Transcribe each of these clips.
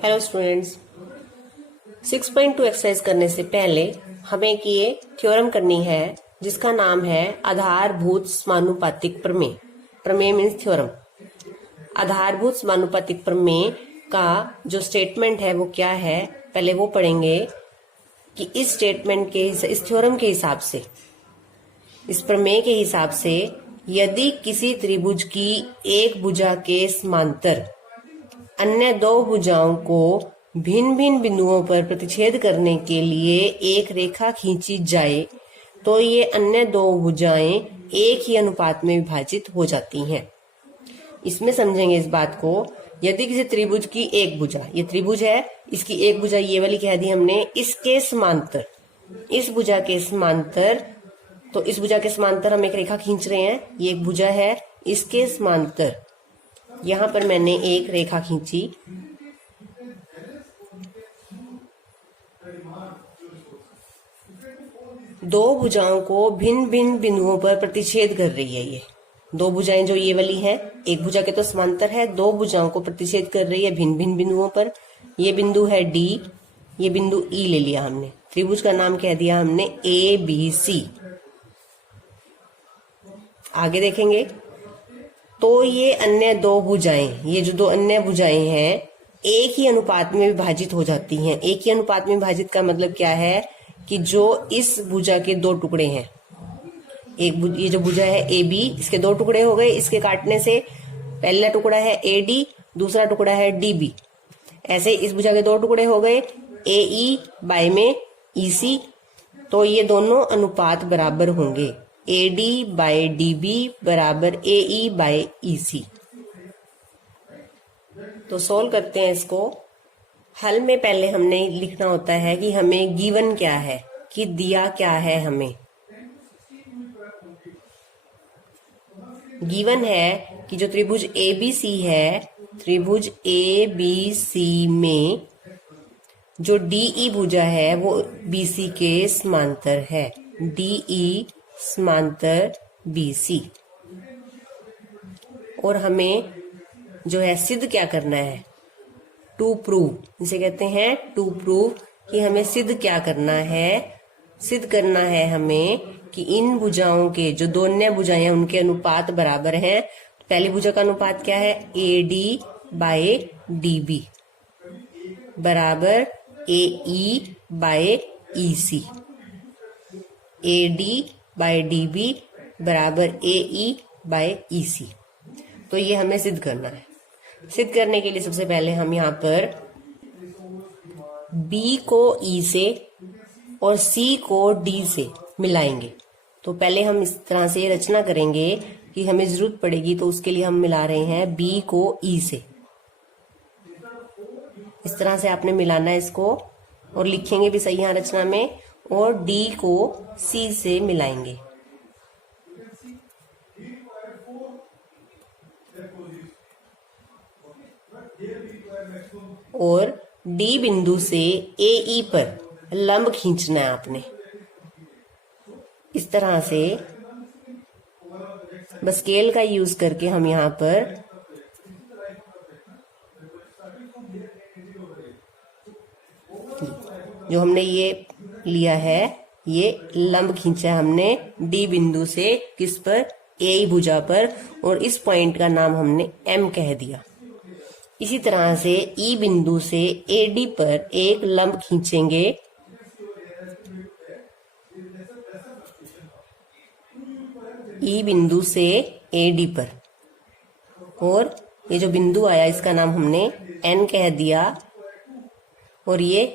Hello students, 6.2 exercise करने से पहले हमें एक ये थ्योरम करनी है जिसका नाम है आधारभूत समानुपातिक प्रमेय। प्रमेय मीन्स थ्योरम। आधारभूत समानुपातिक प्रमेय का जो स्टेटमेंट है वो क्या है, पहले वो पढ़ेंगे कि इस स्टेटमेंट के इस थ्योरम के हिसाब से, इस प्रमेय के हिसाब से, यदि किसी त्रिभुज की एक भुजा के समांतर अन्य दो भुजाओं को भिन्न भिन्न बिंदुओं पर प्रतिच्छेद करने के लिए एक रेखा खींची जाए तो ये अन्य दो भुजाएं एक ही अनुपात में विभाजित हो जाती हैं। इसमें समझेंगे इस बात को, यदि किसी त्रिभुज की एक भुजा, ये त्रिभुज है, इसकी एक भुजा ये वाली कह दी हमने, इसके समांतर, इस भुजा के समांतर, तो इस भुजा के समांतर हम एक रेखा खींच रहे हैं, ये एक भुजा है, इसके समांतर यहां पर मैंने एक रेखा खींची, दो भुजाओं को भिन्न भिन्न बिंदुओं पर प्रतिच्छेद कर रही है। ये दो भुजाएं जो ये वाली हैं, एक भुजा के तो समांतर है, दो भुजाओं को प्रतिच्छेद कर रही है भिन्न भिन्न बिंदुओं पर। ये बिंदु है डी, ये बिंदु ई ले लिया हमने, त्रिभुज का नाम कह दिया हमने ABC। आगे देखेंगे तो ये अन्य दो भुजाएं, ये जो दो अन्य भुजाएं हैं, एक ही अनुपात में विभाजित हो जाती हैं। एक ही अनुपात में विभाजित का मतलब क्या है कि जो इस भुजा के दो टुकड़े हैं, ये जो भुजा है AB, इसके दो टुकड़े हो गए, इसके काटने से पहला टुकड़ा है AD, दूसरा टुकड़ा है DB। ऐसे इस भुजा के दो टुकड़े हो गए AE बाय में EC, तो ये दोनों अनुपात बराबर होंगे, AD बाय DB बराबर AE बाय EC। तो सोल्व करते हैं इसको। हल में पहले हमने लिखना होता है कि हमें गिवन क्या है, कि दिया क्या है। हमें गिवन है कि जो त्रिभुज ABC है, त्रिभुज ABC में जो DE भुजा है वो BC के समांतर है, DE समांतर BC। और हमें जो है सिद्ध क्या करना है, टू प्रूव, इसे कहते हैं टू प्रूव, कि हमें सिद्ध क्या करना है। सिद्ध करना है हमें कि इन भुजाओं के जो दो अन्य भुजाएं हैं उनके अनुपात बराबर हैं। पहली भुजा का अनुपात क्या है, AD बाय DB बराबर AE by EC। AD by DB बराबर AE बाय EC। तो ये हमें सिद्ध करना है। सिद्ध करने के लिए सबसे पहले हम यहाँ पर B को E से और C को D से मिलाएंगे। तो पहले हम इस तरह से रचना करेंगे कि हमें जरूरत पड़ेगी, तो उसके लिए हम मिला रहे हैं B को E से। इस तरह से आपने मिलाना है इसको, और लिखेंगे भी सही यहाँ रचना में, और D को C से मिलाएंगे। और D बिंदु से AE पर लंब खींचना है आपने, इस तरह से। बस स्केल का यूज करके हम यहाँ पर जो हमने ये लिया है, ये लंब खींचा हमने D बिंदु से, किस पर, AE भुजा पर, और इस पॉइंट का नाम हमने M कह दिया। इसी तरह से E बिंदु से AD पर एक लंब खींचेंगे, E बिंदु से AD पर, और ये जो बिंदु आया इसका नाम हमने N कह दिया, और ये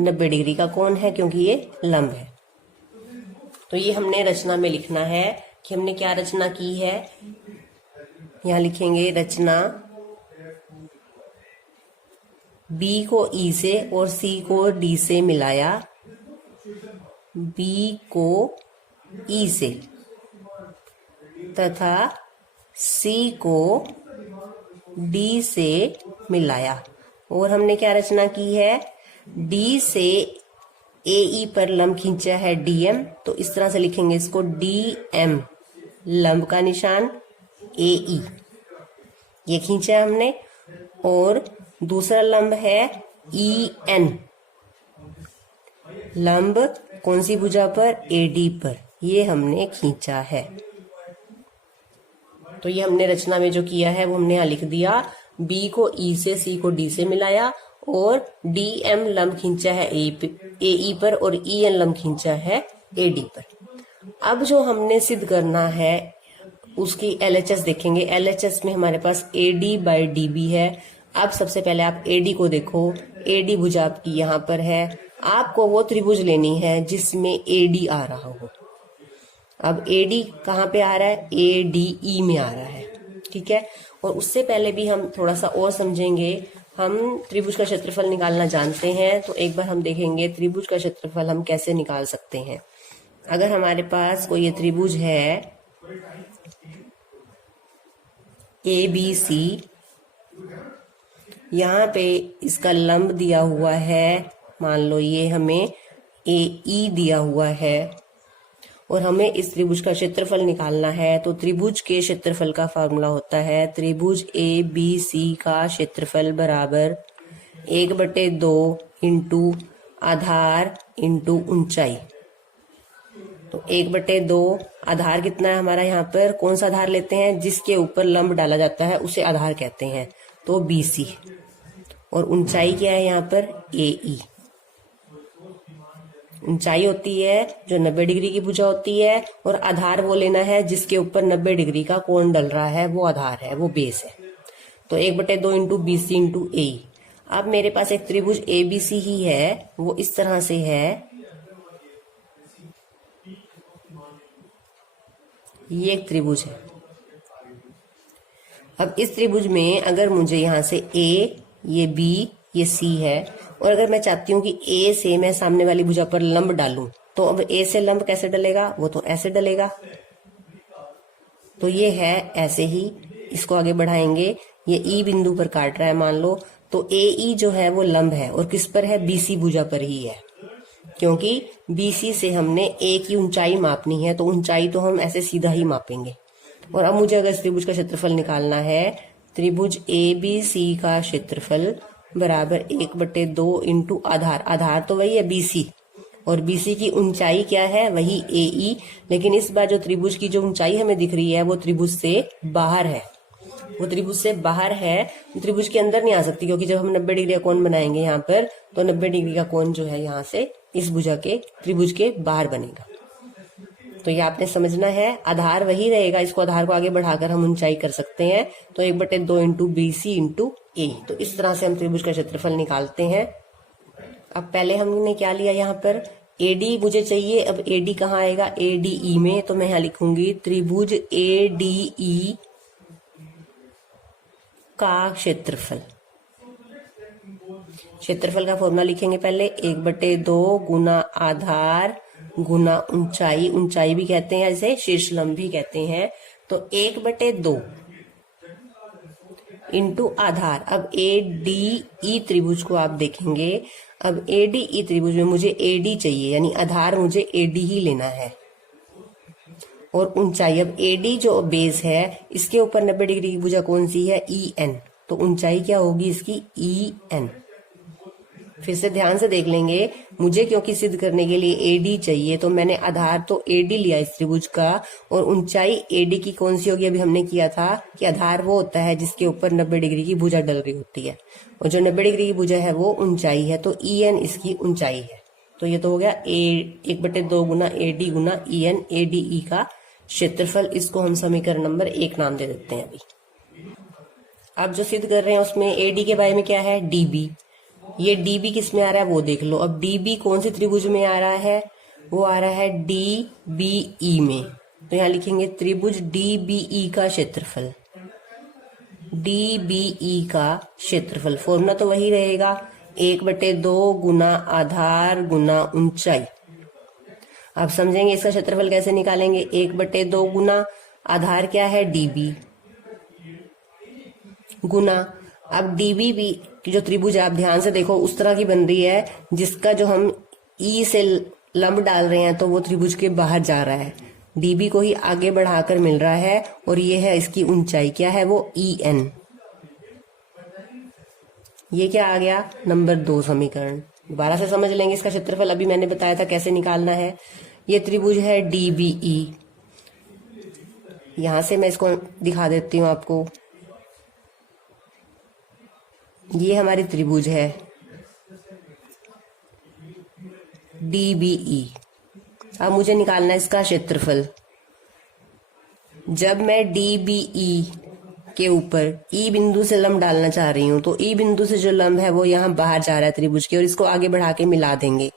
90 डिग्री का कोण है क्योंकि ये लंब है। तो ये हमने रचना में लिखना है कि हमने क्या रचना की है। यहाँ लिखेंगे रचना, B को E से और C को D से मिलाया, B को E से तथा C को D से मिलाया। और हमने क्या रचना की है, D से AE पर लंब खींचा है DM, तो इस तरह से लिखेंगे इसको DM, लंब का निशान AE, ये खींचा हमने। और दूसरा लंब है EN, लंब कौन सी भुजा पर? AD पर, ये हमने खींचा है। तो ये हमने रचना में जो किया है वो हमने यहाँ लिख दिया। B को E से, C को D से मिलाया और DM लंब खींचा है AE पर और EN लंब खींचा है AD पर। अब जो हमने सिद्ध करना है उसकी LHS देखेंगे। LHS में हमारे पास AD/DB है। अब सबसे पहले आप AD को देखो। AD भुजा आपकी यहाँ पर है। आपको वो त्रिभुज लेनी है जिसमें AD आ रहा हो। अब AD कहाँ पे आ रहा है? ADE में आ रहा है, ठीक है। और उससे पहले भी हम थोड़ा सा और समझेंगे। हम त्रिभुज का क्षेत्रफल निकालना जानते हैं, तो एक बार हम देखेंगे त्रिभुज का क्षेत्रफल हम कैसे निकाल सकते हैं। अगर हमारे पास कोई ये त्रिभुज है ABC, यहाँ पे इसका लंब दिया हुआ है, मान लो ये हमें AE दिया हुआ है और हमें इस त्रिभुज का क्षेत्रफल निकालना है। तो त्रिभुज के क्षेत्रफल का फॉर्मूला होता है त्रिभुज ABC का क्षेत्रफल बराबर 1/2 इंटू आधार इंटू ऊंचाई। तो 1/2 आधार कितना है हमारा? यहाँ पर कौन सा आधार लेते हैं? जिसके ऊपर लंब डाला जाता है उसे आधार कहते हैं, तो BC। और ऊंचाई क्या है यहाँ पर? AE। ऊंचाई होती है जो 90 डिग्री की भुजा होती है और आधार वो लेना है जिसके ऊपर 90 डिग्री का कोण डल रहा है, वो आधार है, वो बेस है। तो 1/2 इंटू BC इंटू AE। अब मेरे पास एक त्रिभुज ABC ही है, वो इस तरह से है। ये एक त्रिभुज है। अब इस त्रिभुज में अगर मुझे यहाँ से A, ये B, ये C है और अगर मैं चाहती हूँ कि A से मैं सामने वाली भुजा पर लंब डालूं, तो अब A से लंब कैसे डलेगा? वो तो ऐसे डलेगा। तो ये है ऐसे ही। इसको आगे बढ़ाएंगे, ये E बिंदु पर काट रहा है मान लो, तो AE जो है वो लंब है और किस पर है? BC भुजा पर ही है, क्योंकि BC से हमने A की ऊंचाई मापनी है, तो ऊंचाई तो हम ऐसे सीधा ही मापेंगे। और अब मुझे अगर त्रिभुज का क्षेत्रफल निकालना है, त्रिभुज ABC का क्षेत्रफल बराबर 1/2 इंटू आधार। आधार तो वही है BC और BC की ऊंचाई क्या है? वही AE। लेकिन इस बार जो त्रिभुज की जो ऊंचाई हमें दिख रही है वो त्रिभुज से बाहर है, वो त्रिभुज से बाहर है, त्रिभुज के अंदर नहीं आ सकती, क्योंकि जब हम 90 डिग्री का कोण बनाएंगे यहाँ पर, तो 90 डिग्री का कोण जो है यहाँ से इस भुजा के त्रिभुज के बाहर बनेगा। तो ये आपने समझना है, आधार वही रहेगा। इसको आधार को आगे बढ़ाकर हम ऊंचाई कर सकते हैं। तो 1/2 इंटू BC इंटू A। तो इस तरह से हम त्रिभुज का क्षेत्रफल निकालते हैं। अब पहले हमने क्या लिया यहाँ पर? AD मुझे चाहिए। अब AD कहाँ आएगा? ADE में। तो मैं यहाँ लिखूंगी त्रिभुज ADE का क्षेत्रफल। क्षेत्रफल का फॉर्मूला लिखेंगे पहले, 1/2 गुना आधार गुना ऊंचाई। ऊंचाई भी कहते हैं इसे, शीर्ष लंब भी कहते हैं। तो 1/2 इंटू आधार। अब ADE त्रिभुज को आप देखेंगे। अब ADE त्रिभुज में मुझे AD चाहिए, यानी आधार मुझे AD ही लेना है और ऊंचाई। अब AD जो बेस है, इसके ऊपर 90 डिग्री की भुजा कौन सी है? EN। तो ऊंचाई क्या होगी इसकी? EN। फिर से ध्यान से देख लेंगे। मुझे क्योंकि सिद्ध करने के लिए AD चाहिए, तो मैंने आधार तो AD लिया इस त्रिभुज का, और ऊंचाई AD की कौन सी होगी? अभी हमने किया था कि आधार वो होता है जिसके ऊपर 90 डिग्री की भुजा डल रही होती है, और जो 90 डिग्री की भुजा है वो ऊंचाई है। तो EN इसकी ऊंचाई है। तो ये तो हो गया 1/2 गुना AD गुना EN, ADE का क्षेत्रफल। इसको हम समीकरण नंबर 1 नाम दे देते हैं। अभी अब जो सिद्ध कर रहे हैं उसमें AD के बारे में क्या है? DB। ये DB किस में आ रहा है वो देख लो। अब DB कौन सी त्रिभुज में आ रहा है? वो आ रहा है DBE में। तो यहाँ लिखेंगे त्रिभुज DBE का क्षेत्रफल। DBE का क्षेत्रफल फॉर्मूला तो वही रहेगा, 1/2 गुना आधार गुना ऊंचाई। अब समझेंगे इसका क्षेत्रफल कैसे निकालेंगे। 1/2 गुना आधार क्या है? DB गुना, अब DB भी जो त्रिभुज आप ध्यान से देखो उस तरह की बन रही है जिसका जो हम E से लंब डाल रहे हैं तो वो त्रिभुज के बाहर जा रहा है। DB को ही आगे बढ़ाकर मिल रहा है और ये है इसकी ऊंचाई, क्या है वो? EN। ये क्या आ गया, नंबर 2 समीकरण। दोबारा से समझ लेंगे इसका क्षेत्रफल, अभी मैंने बताया था कैसे निकालना है। ये त्रिभुज है DBE। यहां से मैं इसको दिखा देती हूँ आपको। ये हमारी त्रिभुज है DBE। अब मुझे निकालना है इसका क्षेत्रफल। जब मैं DBE के ऊपर E बिंदु से लंब डालना चाह रही हूं, तो E बिंदु से जो लंब है वो यहाँ बाहर जा रहा है त्रिभुज के, और इसको आगे बढ़ा के मिला देंगे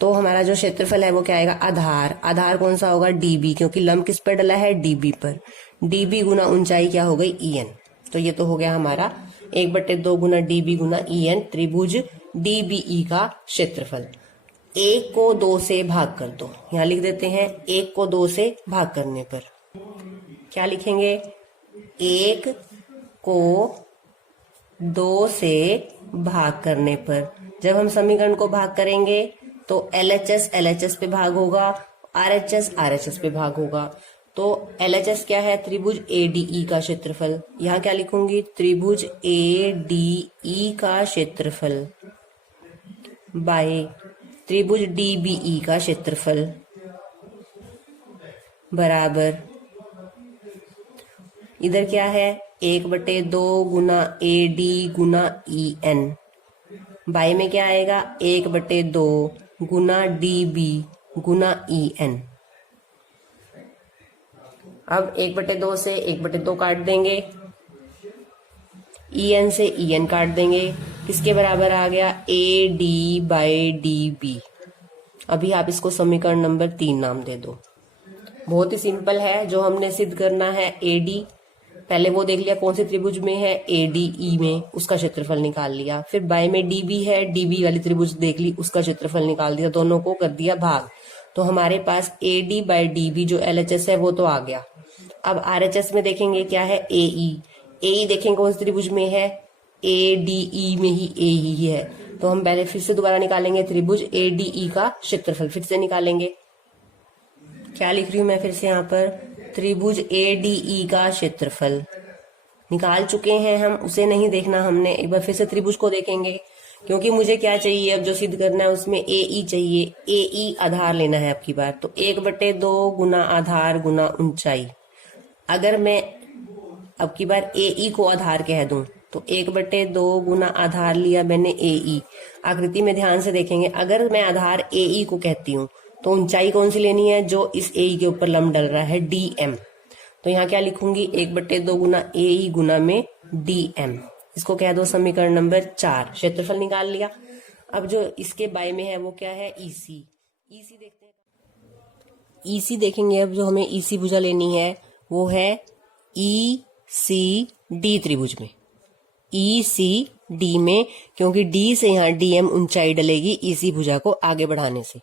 तो हमारा जो क्षेत्रफल है वो क्या आएगा, आधार। आधार कौन सा होगा, DB, क्योंकि लंब किस पर डला है, DB पर। DB गुना ऊंचाई क्या हो गई, EN। तो ये तो हो गया हमारा 1/2 गुना DB गुना EN त्रिभुज DBE का क्षेत्रफल। 1 को 2 से भाग कर दो, यहाँ लिख देते हैं 1 को 2 से भाग करने पर क्या लिखेंगे, 1 को 2 से भाग करने पर जब हम समीकरण को भाग करेंगे तो LHS LHS पे भाग होगा, RHS RHS पे भाग होगा। तो LHS क्या है, त्रिभुज ADE का क्षेत्रफल। यहाँ क्या लिखूंगी, त्रिभुज ADE का क्षेत्रफल बाय त्रिभुज DBE का क्षेत्रफल बराबर, इधर क्या है, 1/2 गुना AD गुना EN। बाई में क्या आएगा, 1/2 गुना DB गुना EN। अब 1/2 से 1/2 काट देंगे, EN से EN काट देंगे, किसके बराबर आ गया, AD/DB। अभी आप इसको समीकरण नंबर 3 नाम दे दो। बहुत ही सिंपल है, जो हमने सिद्ध करना है AD, पहले वो देख लिया कौन से त्रिभुज में है, ADE में, उसका क्षेत्रफल निकाल लिया। फिर बाय में DB है, DB वाली त्रिभुज देख ली, उसका क्षेत्रफल निकाल दिया, दोनों को कर दिया भाग। तो हमारे पास AD/DB जो LHS है वो तो आ गया। अब RHS में देखेंगे क्या है, AE देखेंगे कौन से त्रिभुज में है, ADE में ही AE है। तो हम पहले फिर से दोबारा निकालेंगे त्रिभुज ADE का क्षेत्रफल, फिर से निकालेंगे। क्या लिख रही हूं मैं फिर से यहाँ पर, त्रिभुज ADE का क्षेत्रफल निकाल चुके हैं हम, उसे नहीं देखना हमने, एक बार फिर से त्रिभुज को देखेंगे, क्योंकि मुझे क्या चाहिए, अब जो सिद्ध करना है उसमें AE चाहिए। AE आधार लेना है आपकी बार, तो 1/2 गुना आधार गुना ऊंचाई। अगर मैं अब की बार AE को आधार कह दूं तो 1/2 गुना आधार लिया मैंने AE। आकृति में ध्यान से देखेंगे, अगर मैं आधार AE को कहती हूँ तो ऊंचाई कौन सी लेनी है, जो इस AE के ऊपर लंब डल रहा है, DM। तो यहाँ क्या लिखूंगी, 1/2 गुना AE गुना में DM। इसको कह दो समीकरण नंबर 4। क्षेत्रफल निकाल लिया। अब जो इसके बाय में है वो क्या है, EC। EC देखते हैं, EC देखेंगे। अब जो हमें EC भुजा लेनी है वो है ECD त्रिभुज में, ECD में, क्योंकि D से यहाँ DM ऊंचाई डलेगी EC भुजा को आगे बढ़ाने से।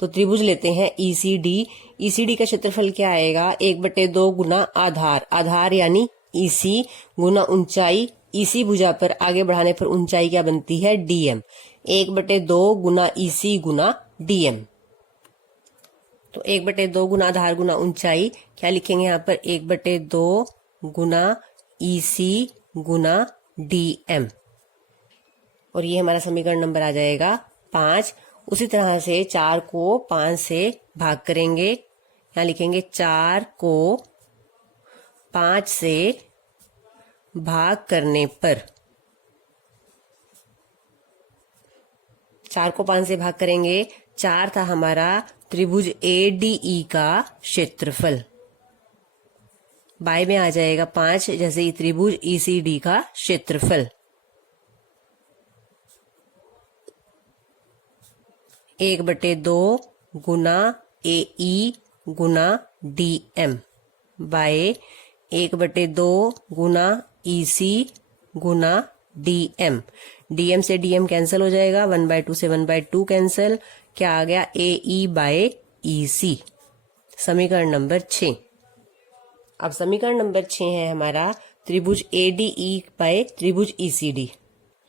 तो त्रिभुज लेते हैं ECD। ECD का क्षेत्रफल क्या आएगा, 1/2 गुना आधार, आधार यानी EC गुना ऊंचाई, EC भुजा पर आगे बढ़ाने पर ऊंचाई क्या बनती है, DM। 1/2 गुना EC गुना DM। तो 1/2 गुना आधार गुना ऊंचाई, क्या लिखेंगे यहाँ पर, 1/2 गुना EC गुना DM। और ये हमारा समीकरण नंबर आ जाएगा 5। उसी तरह से 4 को 5 से भाग करेंगे, यहाँ लिखेंगे 4 को 5 से भाग करने पर, 4 को 5 से भाग करेंगे, 4 था हमारा त्रिभुज ADE का क्षेत्रफल, बाय में आ जाएगा 5, जैसे ही त्रिभुज ECD का क्षेत्रफल। 1/2 गुना AE गुना DM बाय 1/2 गुना EC गुना DM। DM से DM कैंसिल हो जाएगा, 1/2 से 1/2 कैंसिल, क्या आ गया, AE/EC। समीकरण नंबर 6। अब समीकरण नंबर 6 है हमारा त्रिभुज ADE बाय त्रिभुज ECD।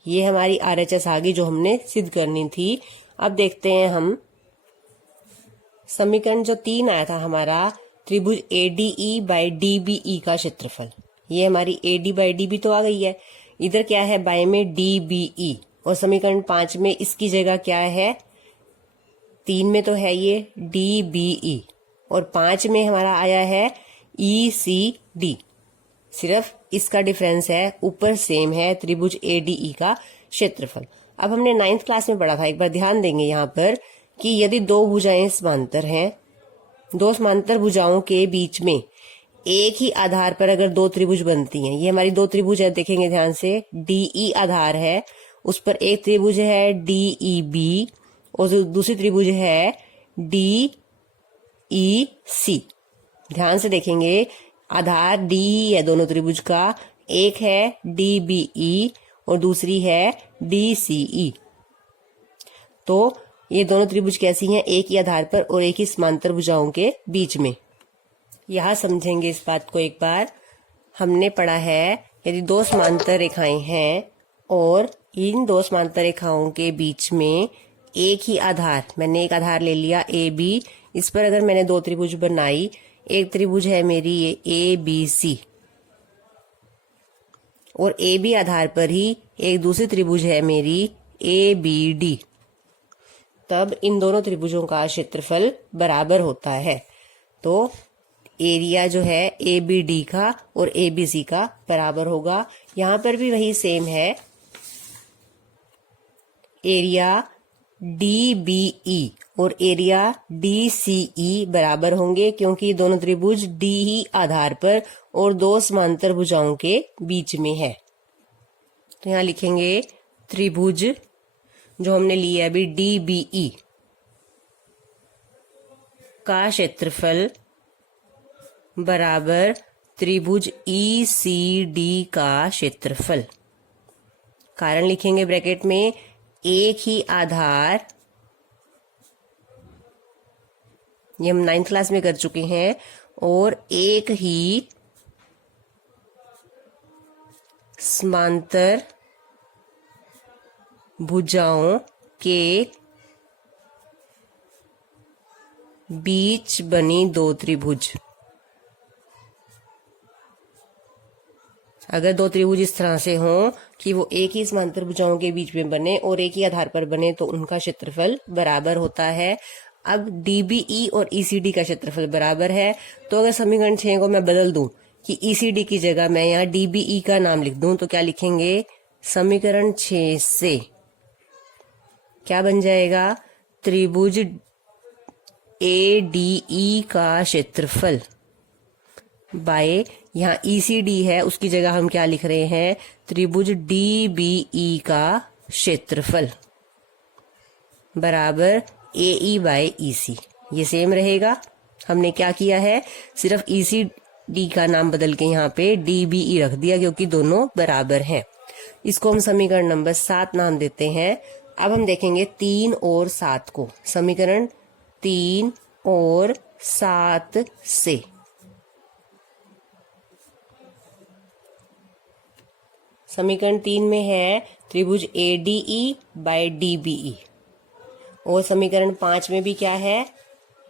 ये हमारी RHS आ गई जो हमने सिद्ध करनी थी। अब देखते हैं हम समीकरण जो 3 आया था हमारा, त्रिभुज ADE बाय DBE का क्षेत्रफल। ये हमारी AD बाय DB तो आ गई है, इधर क्या है बाएं में DBE, और समीकरण 5 में इसकी जगह क्या है, 3 में तो है ये DBE और 5 में हमारा आया है ECD। सिर्फ इसका डिफरेंस है, ऊपर सेम है त्रिभुज ADE का क्षेत्रफल। अब हमने 9th क्लास में पढ़ा था, एक बार ध्यान देंगे यहाँ पर कि यदि दो भुजाएं समांतर हैं, दो समांतर भुजाओं के बीच में एक ही आधार पर अगर दो त्रिभुज बनती हैं, ये हमारी दो त्रिभुज है, देखेंगे ध्यान से, DE आधार है, उस पर एक त्रिभुज है DEB और दूसरी त्रिभुज है DEC। ध्यान से देखेंगे, आधार DE है दोनों त्रिभुज का, एक है DBE और दूसरी है DCE। तो ये दोनों त्रिभुज कैसी हैं, एक ही आधार पर और एक ही समांतर भुजाओं के बीच में। यहां समझेंगे इस बात को एक बार। हमने पढ़ा है यदि दो समांतर रेखाएं हैं और इन दो समांतर रेखाओं के बीच में एक ही आधार, मैंने एक आधार ले लिया AB, इस पर अगर मैंने दो त्रिभुज बनाई, एक त्रिभुज है मेरी ये ABC और AB आधार पर ही एक दूसरी त्रिभुज है मेरी ABD, तब इन दोनों त्रिभुजों का क्षेत्रफल बराबर होता है। तो एरिया जो है ABD का और ABC का बराबर होगा। यहां पर भी वही सेम है, एरिया DBE और एरिया DCE बराबर होंगे, क्योंकि दोनों त्रिभुज DE आधार पर और दो समांतर भुजाओं के बीच में है। तो यहां लिखेंगे त्रिभुज जो हमने लिया अभी DBE का क्षेत्रफल बराबर त्रिभुज ECD का क्षेत्रफल। कारण लिखेंगे ब्रैकेट में, एक ही आधार, ये हम 9th क्लास में कर चुके हैं, और एक ही समांतर भुजाओं के बीच बनी दो त्रिभुज। अगर दो त्रिभुज इस तरह से हों कि वो एक ही समांतर भुजाओं के बीच में बने और एक ही आधार पर बने, तो उनका क्षेत्रफल बराबर होता है। अब DBE और ECD का क्षेत्रफल बराबर है, तो अगर समीकरण 6 को मैं बदल दूं कि ECD की जगह मैं यहाँ DBE का नाम लिख दूं, तो क्या लिखेंगे, समीकरण 6 से क्या बन जाएगा, त्रिभुज ADE का क्षेत्रफल बाय, यहाँ ECD है उसकी जगह हम क्या लिख रहे हैं, त्रिभुज DBE का क्षेत्रफल बराबर AE बाय EC। ये सेम रहेगा। हमने क्या किया है, सिर्फ ECD का नाम बदल के यहाँ पे DBE रख दिया, क्योंकि दोनों बराबर हैं। इसको हम समीकरण नंबर 7 नाम देते हैं। अब हम देखेंगे 3 और 7 को, समीकरण 3 और 7 से। समीकरण 3 में है त्रिभुज ADE बाय DBE, और समीकरण 5 में भी क्या है,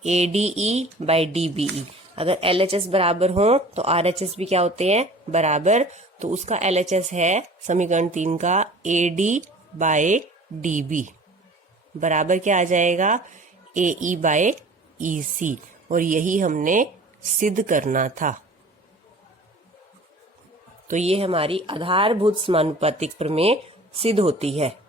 ADE बाय DBE। अगर LHS बराबर हो तो RHS भी क्या होते हैं, बराबर। तो उसका LHS है समीकरण 3 का AD बाय DB बराबर क्या आ जाएगा, AE बाय EC। और यही हमने सिद्ध करना था। तो ये हमारी आधारभूत समानुपातिक प्रमेय सिद्ध होती है।